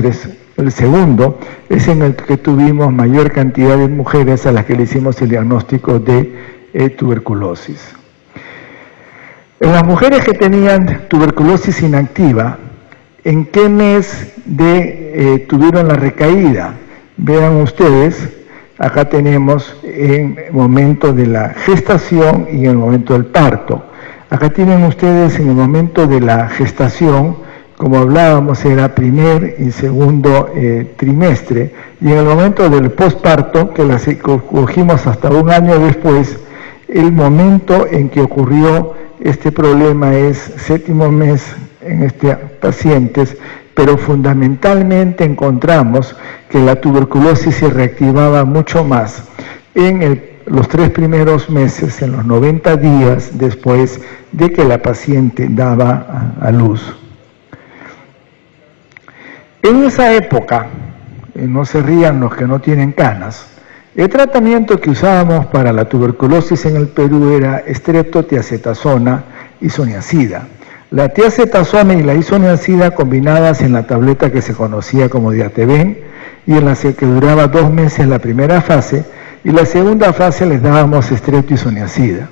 trimestres. El segundo es en el que tuvimos mayor cantidad de mujeres a las que le hicimos el diagnóstico de tuberculosis. En las mujeres que tenían tuberculosis inactiva, ¿en qué mes tuvieron la recaída? Vean ustedes, acá tenemos en el momento de la gestación y en el momento del parto. Acá tienen ustedes en el momento de la gestación, como hablábamos, era primer y segundo trimestre, y en el momento del posparto, que las cogimos hasta un año después, el momento en que ocurrió este problema es séptimo mes en estos pacientes, pero fundamentalmente encontramos que la tuberculosis se reactivaba mucho más en los 3 primeros meses, en los 90 días después de que la paciente daba a luz. En esa época, no se rían los que no tienen canas, el tratamiento que usábamos para la tuberculosis en el Perú era estreptotiacetasona y isoniazida. La tiacetasona y la isoniazida combinadas en la tableta que se conocía como Diateven y en la que duraba 2 meses la primera fase, y la segunda fase les dábamos estreptoisoniazida.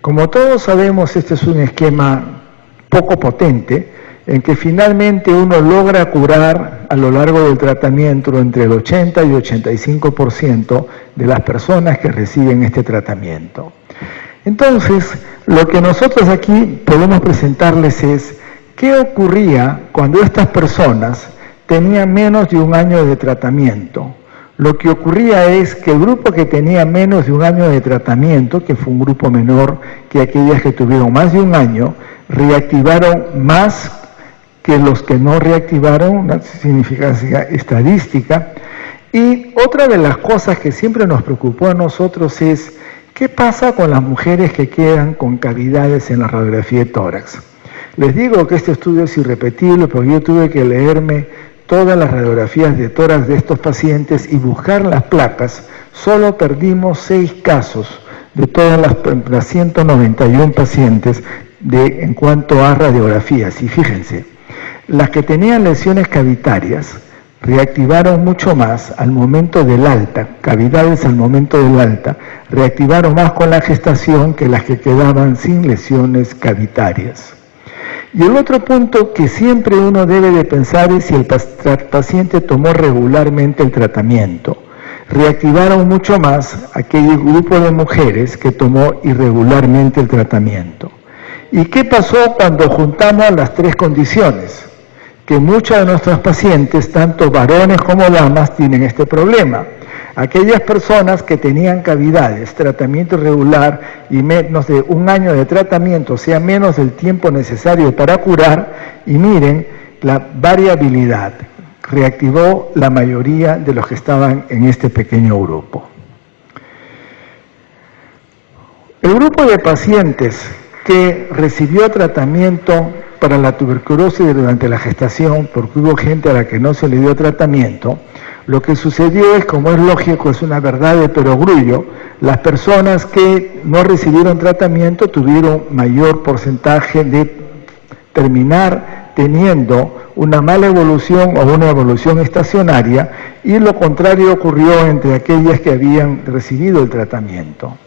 Como todos sabemos, este es un esquema poco potente, en que finalmente uno logra curar a lo largo del tratamiento entre el 80 y 85% de las personas que reciben este tratamiento. Entonces, lo que nosotros aquí podemos presentarles es qué ocurría cuando estas personas tenían menos de 1 año de tratamiento. Lo que ocurría es que el grupo que tenía menos de 1 año de tratamiento, que fue un grupo menor que aquellas que tuvieron más de 1 año, reactivaron más que los que no reactivaron, una significancia estadística. Y otra de las cosas que siempre nos preocupó a nosotros es ¿qué pasa con las mujeres que quedan con cavidades en la radiografía de tórax? Les digo que este estudio es irrepetible porque yo tuve que leerme todas las radiografías de tórax de estos pacientes y buscar las placas. Solo perdimos 6 casos de todas las 191 pacientes en cuanto a radiografías. Y fíjense, las que tenían lesiones cavitarias reactivaron mucho más al momento del alta, cavidades al momento del alta, reactivaron más con la gestación que las que quedaban sin lesiones cavitarias. Y el otro punto que siempre uno debe de pensar es si el paciente tomó regularmente el tratamiento. Reactivaron mucho más aquel grupo de mujeres que tomó irregularmente el tratamiento. ¿Y qué pasó cuando juntamos las 3 condiciones? Que muchos de nuestros pacientes, tanto varones como damas, tienen este problema. Aquellas personas que tenían cavidades, tratamiento irregular y menos de 1 año de tratamiento, o sea, menos del tiempo necesario para curar, y miren la variabilidad, reactivó la mayoría de los que estaban en este pequeño grupo. El grupo de pacientes que recibió tratamiento para la tuberculosis durante la gestación, porque hubo gente a la que no se le dio tratamiento, lo que sucedió es, como es lógico, es una verdad de perogrullo, las personas que no recibieron tratamiento tuvieron mayor porcentaje de terminar teniendo una mala evolución o una evolución estacionaria, y lo contrario ocurrió entre aquellas que habían recibido el tratamiento.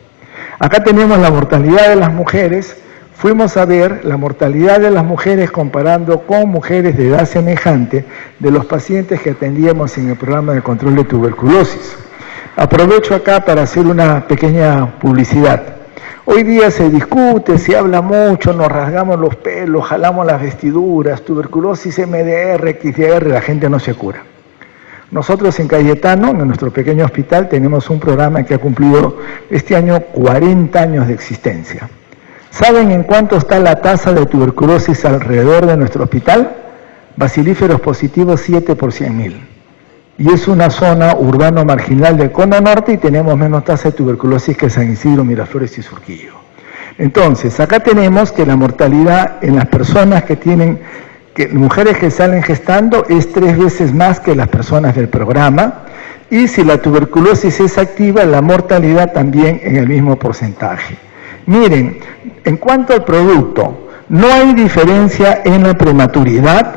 Acá tenemos la mortalidad de las mujeres. Fuimos a ver la mortalidad de las mujeres comparando con mujeres de edad semejante de los pacientes que atendíamos en el programa de control de tuberculosis. Aprovecho acá para hacer una pequeña publicidad. Hoy día se discute, se habla mucho, nos rasgamos los pelos, jalamos las vestiduras, tuberculosis, MDR, XDR, la gente no se cura. Nosotros en Cayetano, en nuestro pequeño hospital, tenemos un programa que ha cumplido este año 40 años de existencia. ¿Saben en cuánto está la tasa de tuberculosis alrededor de nuestro hospital? Bacilíferos positivos 7 por 100.000. Y es una zona urbano marginal del Cono Norte y tenemos menos tasa de tuberculosis que San Isidro, Miraflores y Surquillo. Entonces, acá tenemos que la mortalidad en las personas mujeres que salen gestando es 3 veces más que las personas del programa, y si la tuberculosis es activa, la mortalidad también en el mismo porcentaje. Miren, en cuanto al producto, no hay diferencia en la prematuridad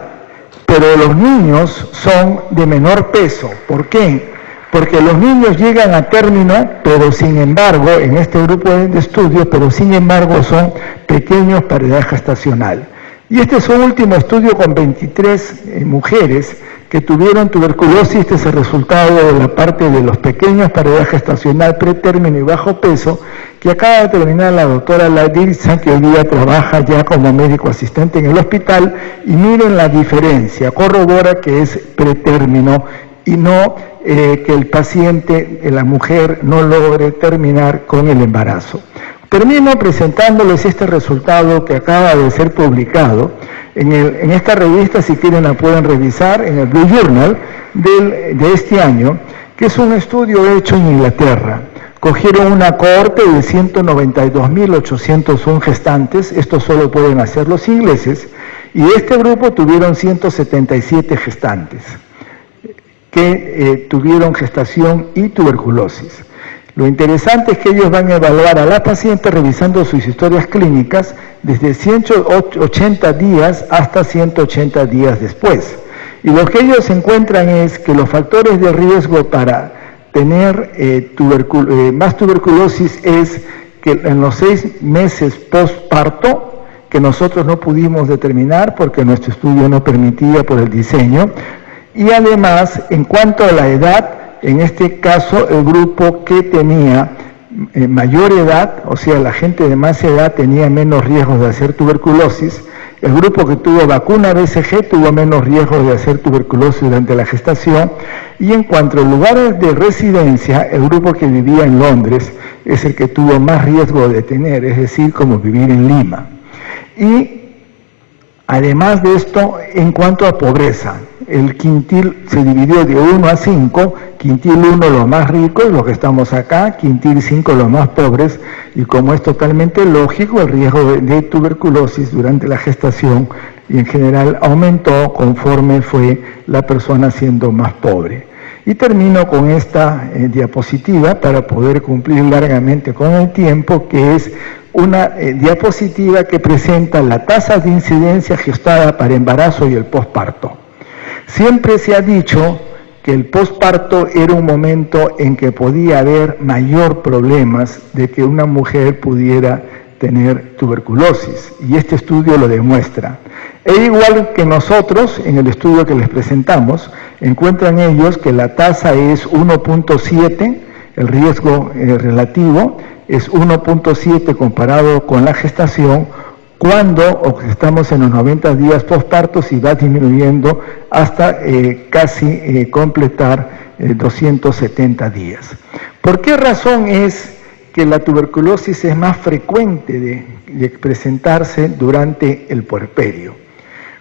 pero los niños son de menor peso. ¿Por qué? Porque los niños llegan a término, pero sin embargo, en este grupo de estudios, pero sin embargo son pequeños para edad gestacional. Y este es un último estudio con 23 mujeres que tuvieron tuberculosis. Este es el resultado de la parte de los pequeños para edad gestacional, pretérmino y bajo peso, que acaba de terminar la doctora Ladirza, que hoy día trabaja ya como médico asistente en el hospital, y miren la diferencia, corrobora que es pretérmino y no que el paciente, la mujer, no logre terminar con el embarazo. Termino presentándoles este resultado que acaba de ser publicado en esta revista, si quieren la pueden revisar, en el Blue Journal de este año, que es un estudio hecho en Inglaterra. Cogieron una cohorte de 192.801 gestantes, esto solo pueden hacer los ingleses, y de este grupo tuvieron 177 gestantes que tuvieron gestación y tuberculosis. Lo interesante es que ellos van a evaluar a las pacientes revisando sus historias clínicas desde 180 días hasta 180 días después. Y lo que ellos encuentran es que los factores de riesgo para tener más tuberculosis es que en los 6 meses postparto, que nosotros no pudimos determinar porque nuestro estudio no permitía por el diseño, y además, en cuanto a la edad, en este caso, el grupo que tenía mayor edad, o sea, la gente de más edad tenía menos riesgos de hacer tuberculosis. El grupo que tuvo vacuna BCG tuvo menos riesgos de hacer tuberculosis durante la gestación. Y en cuanto a lugares de residencia, el grupo que vivía en Londres es el que tuvo más riesgo de tener, es decir, como vivir en Lima. Y además de esto, en cuanto a pobreza, el quintil se dividió de 1 a 5, quintil 1 los más ricos, los que estamos acá, quintil 5 los más pobres, y como es totalmente lógico, el riesgo de tuberculosis durante la gestación y en general aumentó conforme fue la persona siendo más pobre. Y termino con esta diapositiva para poder cumplir largamente con el tiempo, que es una diapositiva que presenta la tasa de incidencia gestada para embarazo y el posparto. Siempre se ha dicho que el posparto era un momento en que podía haber mayor problemas de que una mujer pudiera tener tuberculosis, y este estudio lo demuestra. E igual que nosotros, en el estudio que les presentamos, encuentran ellos que la tasa es 1.7, el riesgo relativo es 1.7 comparado con la gestación, cuando estamos en los 90 días postpartos y va disminuyendo hasta casi completar 270 días. ¿Por qué razón es que la tuberculosis es más frecuente de presentarse durante el puerperio?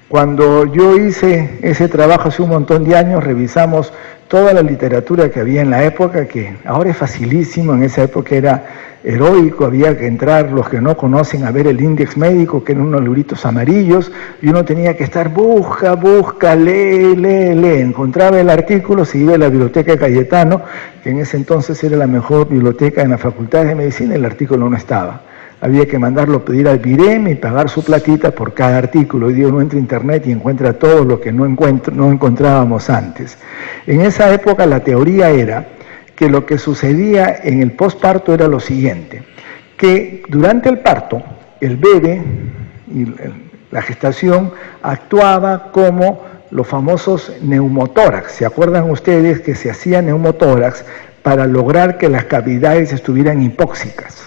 Cuando yo hice ese trabajo hace un montón de años, revisamos toda la literatura que había en la época, que ahora es facilísimo, en esa época era heroico, había que entrar, los que no conocen, a ver el índice médico, que eran unos libritos amarillos, y uno tenía que estar, busca, lee, encontraba el artículo, se iba a la biblioteca de Cayetano, que en ese entonces era la mejor biblioteca en la Facultad de Medicina, y el artículo no estaba. Había que mandarlo a pedir al BIREM y pagar su platita por cada artículo. Hoy día uno entra a internet y encuentra todo lo que no encontrábamos antes. En esa época la teoría era que lo que sucedía en el posparto era lo siguiente, que durante el parto, el bebé y la gestación actuaba como los famosos neumotórax. ¿Se acuerdan ustedes que se hacía neumotórax para lograr que las cavidades estuvieran hipóxicas?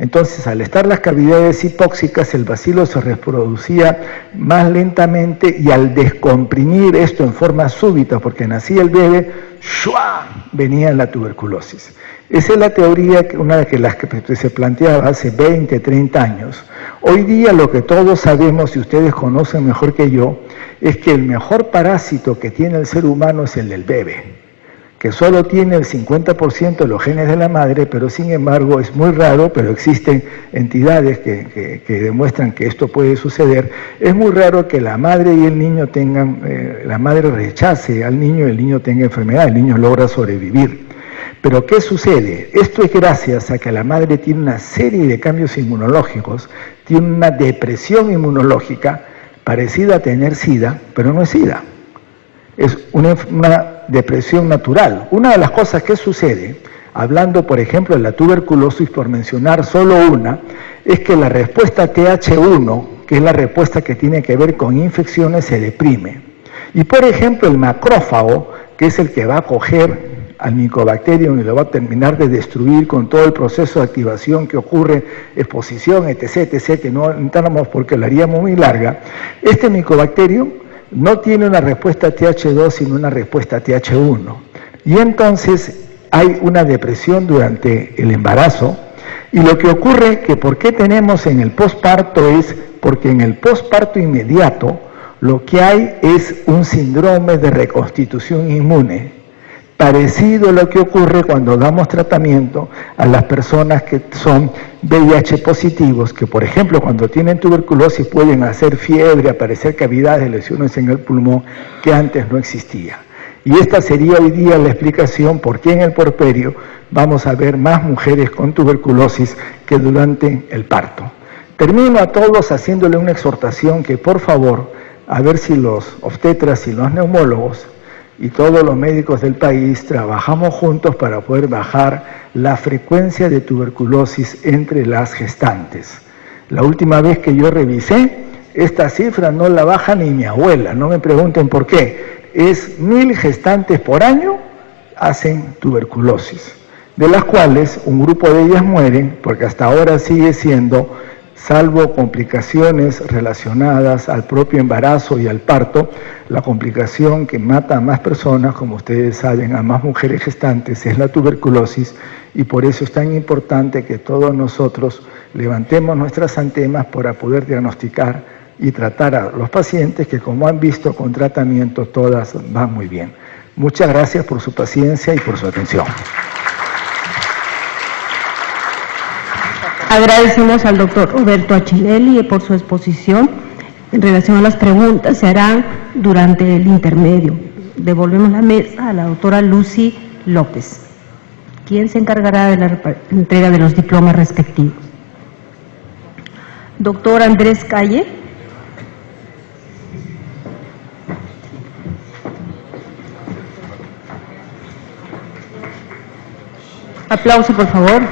Entonces, al estar las cavidades hipóxicas, el bacilo se reproducía más lentamente, y al descomprimir esto en forma súbita, porque nacía el bebé, ¡shua!, venía la tuberculosis. Esa es la teoría, una de las que se planteaba hace 20, 30 años. Hoy día lo que todos sabemos, y ustedes conocen mejor que yo, es que el mejor parásito que tiene el ser humano es el del bebé, que solo tiene el 50% de los genes de la madre, pero sin embargo es muy raro, pero existen entidades que demuestran que esto puede suceder. Es muy raro que la madre y el niño tengan, la madre rechace al niño y el niño tenga enfermedad, el niño logra sobrevivir. Pero ¿qué sucede? Esto es gracias a que la madre tiene una serie de cambios inmunológicos, tiene una depresión inmunológica parecida a tener SIDA, pero no es SIDA. Es una depresión natural. Una de las cosas que sucede, hablando por ejemplo de la tuberculosis, por mencionar solo una, es que la respuesta TH1, que es la respuesta que tiene que ver con infecciones, se deprime. Y por ejemplo el macrófago, que es el que va a coger al Mycobacterium y lo va a terminar de destruir con todo el proceso de activación que ocurre, exposición, etc., que no entramos porque la haríamos muy larga, este Mycobacterium no tiene una respuesta TH2 sino una respuesta TH1. Y entonces hay una depresión durante el embarazo, y lo que ocurre que por qué tenemos en el posparto es porque en el posparto inmediato lo que hay es un síndrome de reconstitución inmune, parecido a lo que ocurre cuando damos tratamiento a las personas que son VIH positivos, que por ejemplo cuando tienen tuberculosis pueden hacer fiebre, aparecer cavidades, lesiones en el pulmón que antes no existía. Y esta sería hoy día la explicación por qué en el puerperio vamos a ver más mujeres con tuberculosis que durante el parto. Termino a todos haciéndole una exhortación que por favor, a ver si los obstetras y los neumólogos y todos los médicos del país trabajamos juntos para poder bajar la frecuencia de tuberculosis entre las gestantes. La última vez que yo revisé, esta cifra no la baja ni mi abuela, no me pregunten por qué. Es 1000 gestantes por año hacen tuberculosis, de las cuales un grupo de ellas mueren, porque hasta ahora sigue siendo, salvo complicaciones relacionadas al propio embarazo y al parto, la complicación que mata a más personas, como ustedes saben, a más mujeres gestantes, es la tuberculosis, y por eso es tan importante que todos nosotros levantemos nuestras antenas para poder diagnosticar y tratar a los pacientes que, como han visto, con tratamiento todas van muy bien. Muchas gracias por su paciencia y por su atención. Agradecemos al doctor Roberto Achinelli por su exposición. En relación a las preguntas, se harán durante el intermedio. Devolvemos la mesa a la doctora Lucy López, quien se encargará de la entrega de los diplomas respectivos. Doctor Andrés Calle. Aplauso, por favor.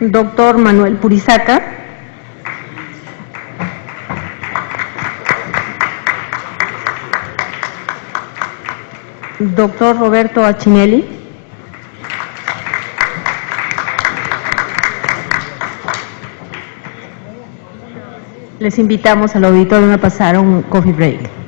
Doctor Manuel Purizaca. Doctor Roberto Achinelli. Les invitamos al auditorio a pasar a un coffee break.